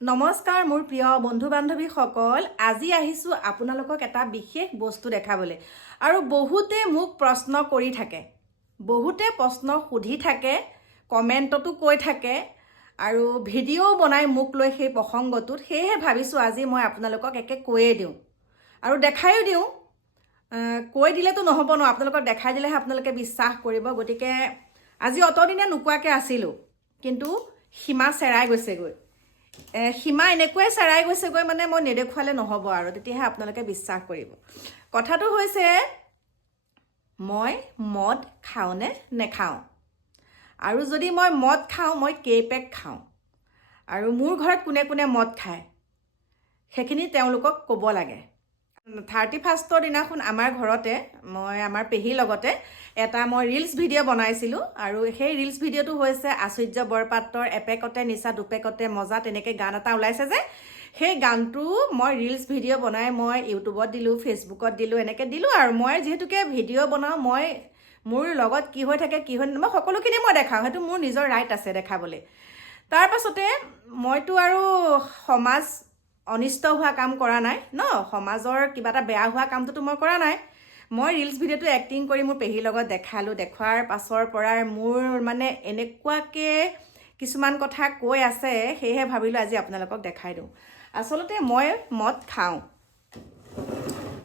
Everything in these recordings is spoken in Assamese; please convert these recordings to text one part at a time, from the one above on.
নমস্কাৰ মোৰ প্ৰিয় বন্ধু বান্ধৱীসকল, আজি আহিছোঁ আপোনালোকক এটা বিশেষ বস্তু দেখাবলৈ। আৰু বহুতে মোক প্ৰশ্ন কৰি থাকে, বহুতে প্ৰশ্ন সুধি থাকে, কমেণ্টতো কৈ থাকে আৰু ভিডিঅ' বনাই মোক লৈ সেই প্ৰসংগটোত। সেয়েহে ভাবিছোঁ আজি মই আপোনালোকক একে কৈয়ে দিওঁ আৰু দেখায়ো দিওঁ। কৈ দিলেতো নহ'ব ন, আপোনালোকক দেখাই দিলেহে আপোনালোকে বিশ্বাস কৰিব। গতিকে আজি অতদিনে নোকোৱাকৈ আছিলোঁ, কিন্তু সীমা চেৰাই গৈছেগৈ। সীমা এনেকুৱাই চেৰাই গৈছেগৈ, মানে মই নেদেখুৱালে নহ'ব আৰু, তেতিয়াহে আপোনালোকে বিশ্বাস কৰিব। কথাটো হৈছে, মই মদ খাওঁনে নেখাওঁ, আৰু যদি মই মদ খাওঁ মই কেইপেক খাওঁ, আৰু মোৰ ঘৰত কোনে কোনে মদ খায় সেইখিনি তেওঁলোকক ক'ব লাগে। 31ৰ দিনাখন আমাৰ ঘৰতে আমাৰ পেহীৰ লগতে এটা মই ৰিলছ ভিডিঅ' বনাইছিলোঁ, আৰু সেই ৰিলছ ভিডিঅ'টো হৈছে আচুৰ্য বৰপাত্ৰৰ এপেকতে নিচা দুপেকতে মজা, তেনেকৈ গান এটা ওলাইছে যে, সেই গানটো মই ৰিলছ ভিডিঅ' বনাই মই ইউটিউবত দিলোঁ, ফেচবুকত দিলোঁ, এনেকৈ দিলোঁ। আৰু মই যিহেতুকে ভিডিঅ' বনাওঁ, মোৰ লগত কি হৈ থাকে কি হৈ মই সকলোখিনি মই দেখাওঁ, সেইটো মোৰ নিজৰ ৰাইট আছে দেখাবলৈ। তাৰপাছতে মইতো আৰু সমাজ অনিষ্ট হোৱা কাম কৰা নাই ন, সমাজৰ কিবা এটা বেয়া হোৱা কামটোতো মই কৰা নাই। মই ৰিলছ ভিডিঅ'টো এক্টিং কৰি মোৰ পেহীৰ লগত দেখালোঁ। দেখুৱাৰ পাছৰ পৰা মোৰ মানে এনেকুৱাকৈ কিছুমান কথা কৈ আছে, সেয়েহে ভাবিলোঁ আজি আপোনালোকক দেখাই দিওঁ। আচলতে মই মদ খাওঁ,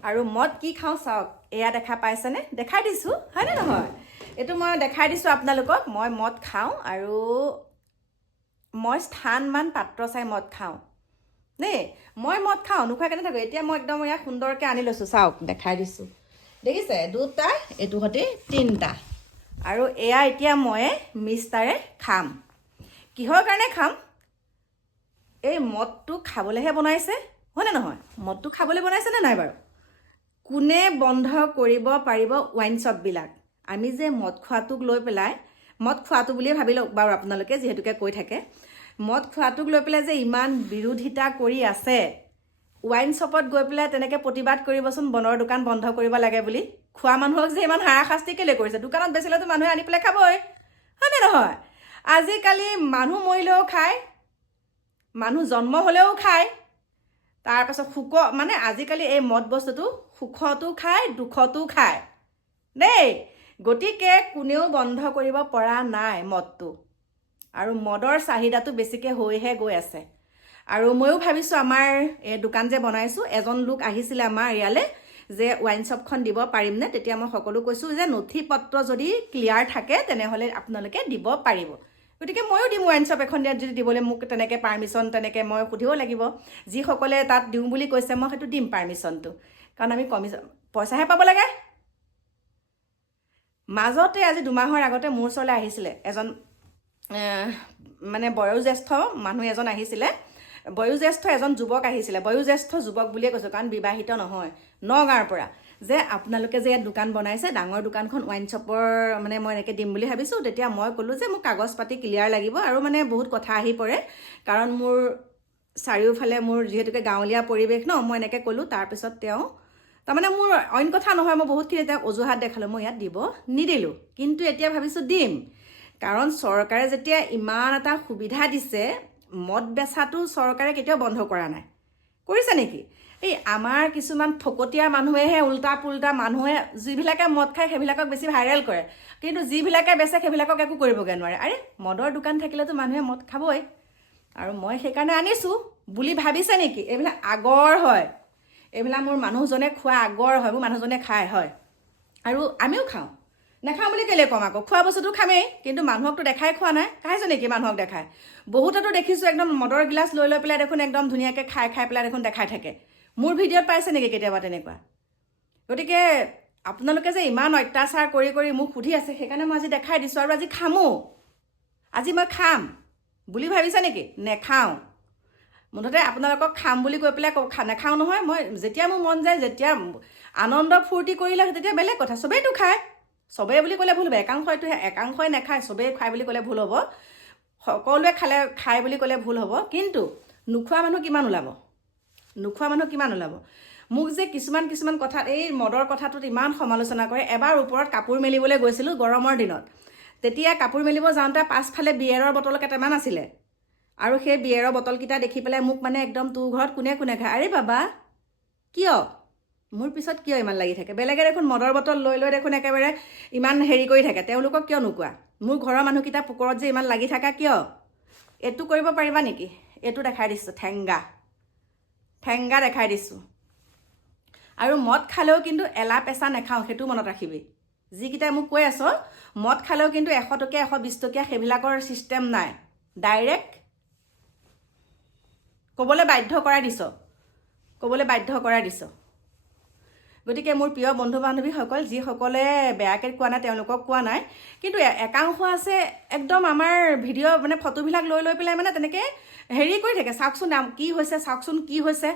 আৰু মদ কি খাওঁ চাওক, এয়া দেখা পাইছেনে, দেখাই দিছোঁ হয়নে নহয়। এইটো মই দেখাই দিছোঁ আপোনালোকক, মই মদ খাওঁ, আৰু মই স্থানমান পাত্ৰ চাই মদ খাওঁ দেই। মই মদ খাওঁ, নোখোৱা কেনে থাকোঁ। এতিয়া মই একদম ইয়াক সুন্দৰকৈ আনি লৈছোঁ, চাওক দেখাই দিছোঁ, দেখিছে, 2টা, এইটো সৈতে 3টা, আৰু এয়া এতিয়া মই মিষ্টাৰে খাম। কিহৰ কাৰণে খাম? এই মদটো খাবলৈহে বনাইছে, হয়নে নহয়? মদটো খাবলৈ বনাইছেনে নাই বাৰু? কোনে বন্ধ কৰিব পাৰিব ৱাইন শ্বপবিলাক? আমি যে মদ খোৱাটোক লৈ পেলাই, মদ খোৱাটো বুলিয়ে ভাবি লওক বাৰু আপোনালোকে, যিহেতুকে কৈ থাকে, মদ খোৱাটোক লৈ পেলাই যে ইমান বিৰোধিতা কৰি আছে, ৱাইন শ্বপত গৈ পেলাই তেনেকৈ প্ৰতিবাদ কৰিবচোন, বনৰ দোকান বন্ধ কৰিব লাগে বুলি। খোৱা মানুহক যে ইমান হাৰাশাস্তি কেলৈ কৰিছে? দোকানত বেচিলেতো মানুহে আনি পেলাই খাবই, হয়নে নহয়? আজিকালি মানুহ মৰিলেও খায়, মানুহ জন্ম হ'লেও খায়, তাৰপাছত মানে আজিকালি এই মদ বস্তুটো সুখতো খায়, দুখতো খায় দেই। গতিকে কোনেও বন্ধ কৰিব পৰা নাই মদটো, আৰু মদৰ চাহিদাটো বেছিকৈ হৈহে গৈ আছে। আৰু ময়ো ভাবিছোঁ, আমাৰ এই দোকান যে বনাইছোঁ, এজন লোক আহিছিলে আমাৰ ইয়ালৈ যে ৱাইন শ্বপখন দিব পাৰিমনে? তেতিয়া মই সকলো কৈছোঁ যে নথি পত্ৰ যদি ক্লিয়াৰ থাকে তেনেহ'লে আপোনালোকে দিব পাৰিব। গতিকে ময়ো দিম ৱাইন শ্বপ এখন দিয়াত, যদি দিবলৈ মোক তেনেকৈ পাৰ্মিশ্যন, তেনেকৈ মই সুধিব লাগিব। যিসকলে তাত দিওঁ বুলি কৈছে মই সেইটো দিম পাৰ্মিশ্যনটো, কাৰণ আমি পইচাহে পাব লাগে। মাজতে আজি 2 মাহৰ আগতে মোৰ ওচৰলৈ আহিছিলে এজন মানে বয়োজ্যেষ্ঠ মানুহ এজন আহিছিলে, বয়োজ্যেষ্ঠ এজন যুৱক আহিছিলে, বয়োজ্যেষ্ঠ যুৱক বুলিয়ে কৈছোঁ কাৰণ বিবাহিত নহয়, নগাঁৱৰ পৰা, যে আপোনালোকে যে ইয়াত দোকান বনাইছে, ডাঙৰ দোকানখন ৱাইন শ্বপৰ, মানে মই এনেকৈ দিম বুলি ভাবিছোঁ। তেতিয়া মই ক'লোঁ যে মোক কাগজ পাতি ক্লিয়াৰ লাগিব, আৰু মানে বহুত কথা আহি পৰে, কাৰণ মোৰ চাৰিওফালে মোৰ যিহেতুকে গাঁৱলীয়া পৰিৱেশ ন, মই এনেকৈ ক'লোঁ। তাৰপিছত তেওঁ, তাৰমানে মোৰ অইন কথা নহয়, মই বহুতখিনি তেওঁক অজুহাত দেখালোঁ, মই ইয়াত দিব নিদিলোঁ, কিন্তু এতিয়া ভাবিছোঁ দিম। কাৰণ চৰকাৰে যেতিয়া ইমান এটা সুবিধা দিছে, মদ বেচাটো চৰকাৰে কেতিয়াও বন্ধ কৰা নাই, কৰিছে নেকি? এই আমাৰ কিছুমান ফকতীয়া মানুহেহে, উল্টা পুল্টা মানুহে, যিবিলাকে মদ খায় সেইবিলাকক বেছি ভাইৰেল কৰে, কিন্তু যিবিলাকে বেচে সেইবিলাকক একো কৰিবগৈ নোৱাৰে। আৰে মদৰ দোকান থাকিলেতো মানুহে মদ খাবই, আৰু মই সেইকাৰণে আনিছোঁ বুলি ভাবিছে নেকি? এইবিলাক আগৰ হয়, এইবিলাক মোৰ মানুহজনে খোৱা আগৰ হয়, মোৰ মানুহজনে খায় হয়, আৰু আমিও খাওঁ। নাখাওঁ বুলি কেলৈ ক'ম আকৌ? খোৱা বস্তুটো খামেই, কিন্তু মানুহকতো দেখাই খোৱা নাই, খাইছোঁ নেকি মানুহক দেখাই? বহুতেতো দেখিছোঁ একদম মদৰ গিলাচ লৈ লৈ পেলাই দেখোন একদম ধুনীয়াকৈ খাই খাই পেলাই দেখোন দেখাই থাকে। মোৰ ভিডিঅ'ত পাইছে নেকি কেতিয়াবা তেনেকুৱা? গতিকে আপোনালোকে যে ইমান অত্যাচাৰ কৰি কৰি মোক সুধি আছে, সেইকাৰণে মই আজি দেখাই দিছোঁ, আৰু আজি খামো। আজি মই খাম বুলি ভাবিছে নেকি? নেখাওঁ। মুঠতে আপোনালোকক খাম বুলি কৈ পেলাই নাখাওঁ নহয়। মই যেতিয়া মোৰ মন যায়, যেতিয়া আনন্দ ফূৰ্তি কৰিলে তেতিয়া বেলেগ কথা, চবেইতো খায়, চবেই বুলি ক'লে ভুল হ'ব, একাংশই নাখায়, চবেই খায় বুলি ক'লে ভুল হ'ব, সকলোৱে খায় বুলি ক'লে ভুল হ'ব। কিন্তু নোখোৱা মানুহ কিমান ওলাব? নোখোৱা মানুহ কিমান ওলাব? মোক যে কিছুমান কথাত, এই মদৰ কথাটোত ইমান সমালোচনা কৰে। এবাৰ ওপৰত কাপোৰ মেলিবলৈ গৈছিলোঁ গৰমৰ দিনত, তেতিয়া কাপোৰ মেলিব যাওঁতে পাছফালে বিয়েৰৰ বটল কেইটামান আছিলে, আৰু সেই বিয়েৰৰ বটলকেইটা দেখি পেলাই মোক মানে একদম তোৰ ঘৰত কোনে কোনে খায়, আৰে বাবা কিয় মোৰ পিছত কিয় ইমান লাগি থাকে? বেলেগে দেখোন মদৰ বটল লৈ লৈ দেখোন একেবাৰে ইমান হেৰি কৰি থাকে, তেওঁলোকক কিয় নোকোৱা? মোৰ ঘৰৰ মানুহকেইটা পোকৰত যে ইমান লাগি থাকা কিয়? এইটো কৰিব পাৰিবা নেকি? এইটো দেখাই দিছোঁ, ঠেংগা দেখাই দিছোঁ। আৰু মদ খালেও কিন্তু এলা পেচা নাখাওঁ, সেইটো মনত ৰাখিবি। যিকেইটাই মোক কৈ আছ মদ খালেও কিন্তু 100 টকীয়া 120 টকীয়া সেইবিলাকৰ ছিষ্টেম নাই, ডাইৰেক্ট ক'বলৈ বাধ্য কৰাই দিছ। গতিকে মোৰ প্ৰিয় বন্ধু বান্ধৱীসকল, যিসকলে বেয়াকৈ কোৱা নাই তেওঁলোকক কোৱা নাই, কিন্তু একাংশ আছে একদম আমাৰ ভিডিঅ' মানে ফটোবিলাক লৈ লৈ পেলাই মানে তেনেকৈ হেৰি কৰি থাকে, চাওকচোন কি হৈছে,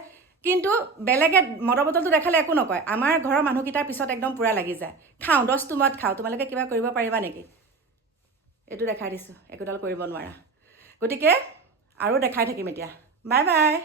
কিন্তু বেলেগে মদৰ বটলটো দেখালে একো নকয়। আমাৰ ঘৰৰ মানুহকেইটাৰ পিছত একদম পূৰা লাগি যায়, খাওঁ 10টো মদ খাওঁ, তোমালোকে কিবা কৰিব পাৰিবা নেকি? এইটো দেখাই দিছোঁ, একোডাল কৰিব নোৱাৰা। গতিকে আৰু দেখাই থাকিম এতিয়া। Bye bye.